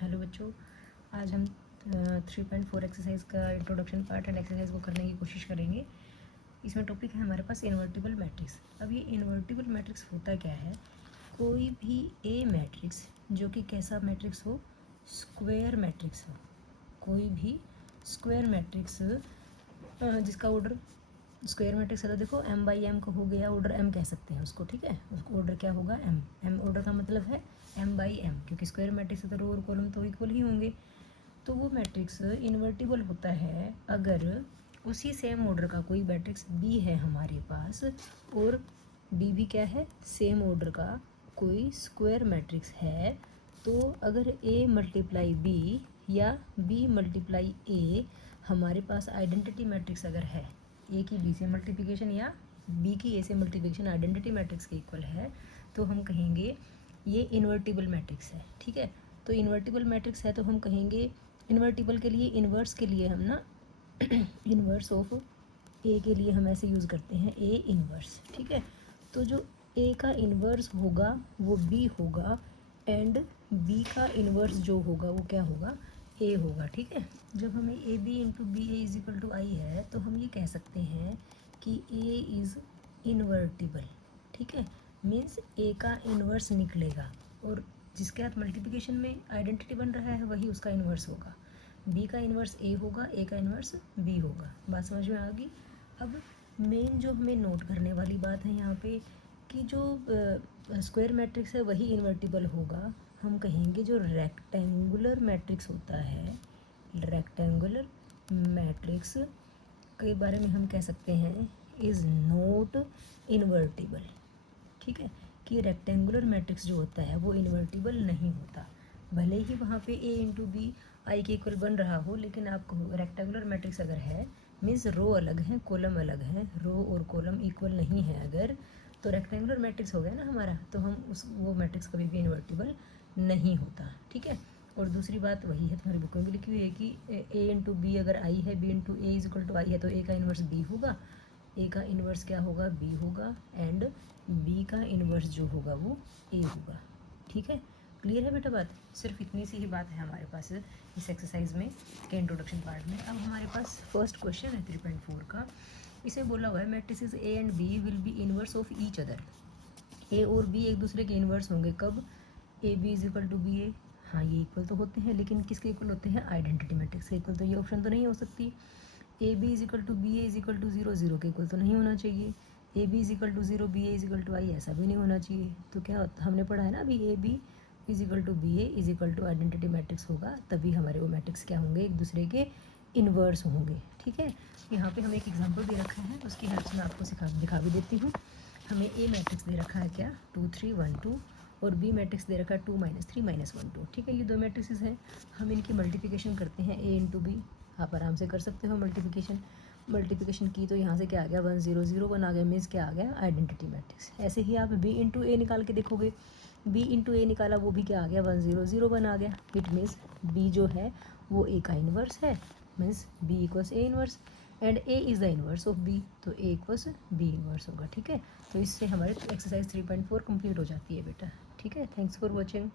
Hello बच्चों, आज हम 3.4 एक्सरसाइज का इंट्रोडक्शन पार्ट एंड एक्सरसाइज को करने की कोशिश करेंगे। इसमें टॉपिक है हमारे पास इन्वर्टिबल मैट्रिक्स। अब ये इन्वर्टिबल मैट्रिक्स होता क्या है? कोई भी ए मैट्रिक्स जो कि कैसा मैट्रिक्स हो, स्क्वायर मैट्रिक्स हो, कोई भी स्क्वायर मैट्रिक्स जिसका ऑर्डर स्क्वायर मैट्रिक्स है तो देखो m बाई एम का हो गया, ऑर्डर m कह सकते हैं उसको, ठीक है। उसको ऑर्डर क्या होगा? m ऑर्डर का मतलब है m बाई एम, क्योंकि स्क्वायर मैट्रिक्स है तो रो और कॉलम तो इक्वल ही होंगे। तो वो मैट्रिक्स इन्वर्टिबल होता है अगर उसी सेम ऑर्डर का कोई मैट्रिक्स b है हमारे पास, और b भी क्या है? सेम ऑर्डर का कोई स्क्वायर मैट्रिक्स है। तो अगर a मल्टीप्लाई b या b मल्टीप्लाई a हमारे पास आइडेंटिटी मैट्रिक्स अगर है, ए की बी से मल्टीप्लिकेशन या बी की ए से मल्टीप्लिकेशन आइडेंटिटी मैट्रिक्स के इक्वल है, तो हम कहेंगे ये इन्वर्टिबल मैट्रिक्स है, ठीक है। तो इन्वर्टिबल मैट्रिक्स है तो हम कहेंगे इन्वर्टिबल के लिए, इन्वर्स के लिए हम ना इन्वर्स ऑफ ए के लिए हम ऐसे यूज़ करते हैं ए इन्वर्स, ठीक है। तो जो ए का इन्वर्स होगा वो बी होगा, एंड बी का इन्वर्स जो होगा वो क्या होगा? ए होगा, ठीक है। जब हमें A B into B A is equal to I है तो हम ये कह सकते हैं कि ए इज़ इन्वर्टिबल, ठीक है। मीन्स ए का इन्वर्स निकलेगा, और जिसके साथ मल्टीप्लिकेशन में आइडेंटिटी बन रहा है वही उसका इन्वर्स होगा। बी का इन्वर्स ए होगा, ए का इन्वर्स बी होगा। बात समझ में आ गई? अब मेन जो हमें नोट करने वाली बात है यहाँ पे कि जो स्क्वायर मैट्रिक्स है वही इन्वर्टिबल होगा। हम कहेंगे जो रेक्टेंगुलर मैट्रिक्स होता है, रेक्टेंगुलर मैट्रिक्स के बारे में हम कह सकते हैं इज़ नॉट इन्वर्टिबल, ठीक है। कि रेक्टेंगुलर मैट्रिक्स जो होता है वो इन्वर्टिबल नहीं होता, भले ही वहाँ पे ए इंटू बी आई के इक्वल बन रहा हो, लेकिन आपको रेक्टेंगुलर मैट्रिक्स अगर है मीन्स रो अलग है कॉलम अलग है, रो और कॉलम इक्वल नहीं है अगर, तो रेक्टेंगुलर मैट्रिक्स हो गया ना हमारा, तो हम वो मैट्रिक्स कभी भी इन्वर्टिबल नहीं होता, ठीक है। और दूसरी बात वही है, तुम्हारी बुक में भी लिखी हुई है कि ए इंटू बी अगर आई है, B into A is equal to I है, तो ए का इन्वर्स बी होगा, ए का इन्वर्स क्या होगा? बी होगा, एंड बी का इन्वर्स जो होगा वो ए होगा, ठीक है। क्लियर है बेटा बात? सिर्फ इतनी सी ही बात है हमारे पास इस एक्सरसाइज में के इंट्रोडक्शन पार्ट में। अब हमारे पास फर्स्ट क्वेश्चन है 3.4 का। इसे बोला हुआ है matrices A and B will be inverse of each other. A और बी एक दूसरे के इन्वर्स होंगे कब? A B is equal to B A. हाँ, ये इक्वल तो होते हैं, लेकिन किसके इक्वल होते हैं? आइडेंटिटी मैट्रिक्स के इक्वल। तो ये ऑप्शन तो नहीं हो सकती। A B is equal to B A is equal to zero, zero के इक्वल तो नहीं होना चाहिए। A B is equal to zero, B A is equal to I, ऐसा भी नहीं होना चाहिए। तो क्या होता, हमने पढ़ा है ना अभी, A B is equal to B A is equal to identity matrix होगा, तभी हमारे वो मैट्रिक्स क्या होंगे? एक दूसरे के इन्वर्स होंगे, ठीक है। यहाँ पे हम एक एग्जांपल दे रखा है, उसकी हेल्प से मैं आपको दिखा भी देती हूँ। हमें ए मैट्रिक्स दे रखा है क्या? 2 3 1 2, और बी मैट्रिक्स दे रखा है 2 -3 -1 2, ठीक है। ये दो मैट्रिक्स हैं, हम इनकी मल्टीप्लिकेशन करते हैं ए इंटू बी। आप आराम से कर सकते हो मल्टीप्लिकेशन की, तो यहाँ से क्या आ गया? 1 0 0 1 आ गया, मीन्स क्या आ गया? Identity matrix. ऐसे ही आप बी इंटू ए निकाल के देखोगे, बी इंटू ए निकाला, वो भी क्या आ गया? 1 0 0 1 आ गया। इट मीन्स बी जो है वो ए का इन्वर्स है, means B equals A inverse, and A is the inverse of B, तो ए इक्वल्स बी इन्वर्स होगा, ठीक है। तो इससे हमारे एक्सरसाइज 3.4 कंप्लीट हो जाती है बेटा, ठीक है। Thanks for watching.